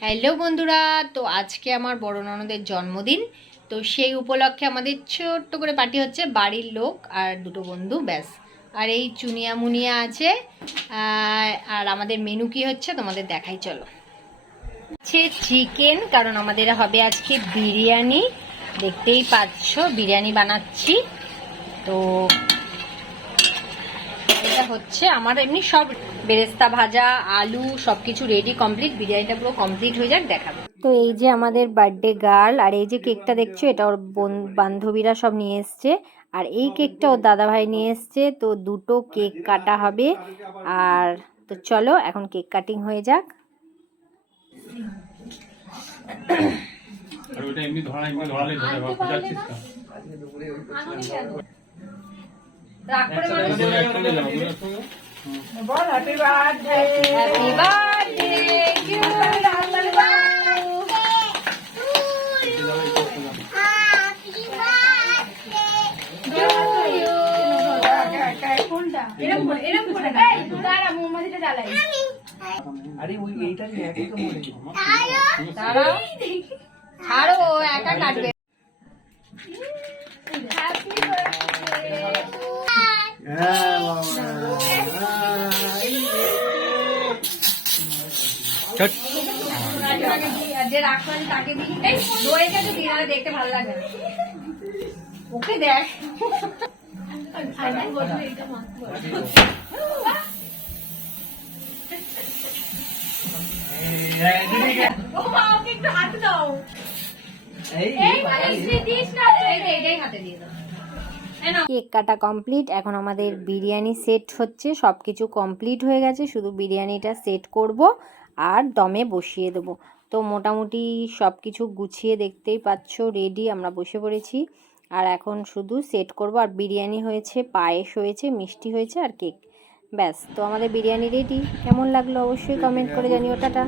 Hello বন্ধুরা, তো আজকে আমার বড় ননদের জন্মদিন। তো সেই উপলক্ষে আমাদের ছোট্ট করে পার্টি হচ্ছে, বাড়ির লোক আর দুটো বন্ধু, ব্যাস। আর এই চুনিয়া মুনিয়া আছে। আর আমাদের মেনু কি হচ্ছে তোমাদের দেখাই, চলো। হচ্ছে চিকেন, কারণ আমাদের হবে আজকে বিরিয়ানি। দেখতেই পাচ্ছ বিরিয়ানি বানাচ্ছি। তো এটা হচ্ছে আমার এমনি সব বেরেস্তা ভাজা, আলু সবকিছু রেডি কমপ্লিট। বিরিয়ানিটা পুরো কমপ্লিট হয়ে যাক দেখাবো। তো এই যে আমাদের বার্থডে গার্ল, আর এই যে কেকটা দেখছো এটা ওর বান্ধবীরা সব নিয়ে এসছে। আর এই কেকটা ওর দাদা ভাই নিয়ে এসছে। তো দুটো কেক কাটা হবে। আর তো চলো এখন কেক কাটিং হয়ে যাক। আর ওটা এমনি ধরালেই ধরে বাবা, যাচ্ছিস না? রাগ করে বল happy birthday, happy birthday to আরে ওই এইটা একই তো মনে ছাড়ো, একা কাটবে। যে রাখবেন তাকে দিই, দই গেছে দিনারে দেখতে ভালো লাগে না। ওকে দেখ একটু হাত দাও। কেক কাটা কমপ্লিট। এখন আমাদের বিরিয়ানি সেট হচ্ছে, সব কিছু কমপ্লিট হয়ে গেছে, শুধু বিরিয়ানিটা সেট করব আর দমে বসিয়ে দেবো। তো মোটামুটি সব কিছু গুছিয়ে দেখতেই পাচ্ছ রেডি, আমরা বসে পড়েছি। আর এখন শুধু সেট করব। আর বিরিয়ানি হয়েছে, পায়েস হয়েছে, মিষ্টি হয়েছে আর কেক, ব্যাস। তো আমাদের বিরিয়ানি রেডি। কেমন লাগলো অবশ্যই কমেন্ট করে জানিও। টাটা।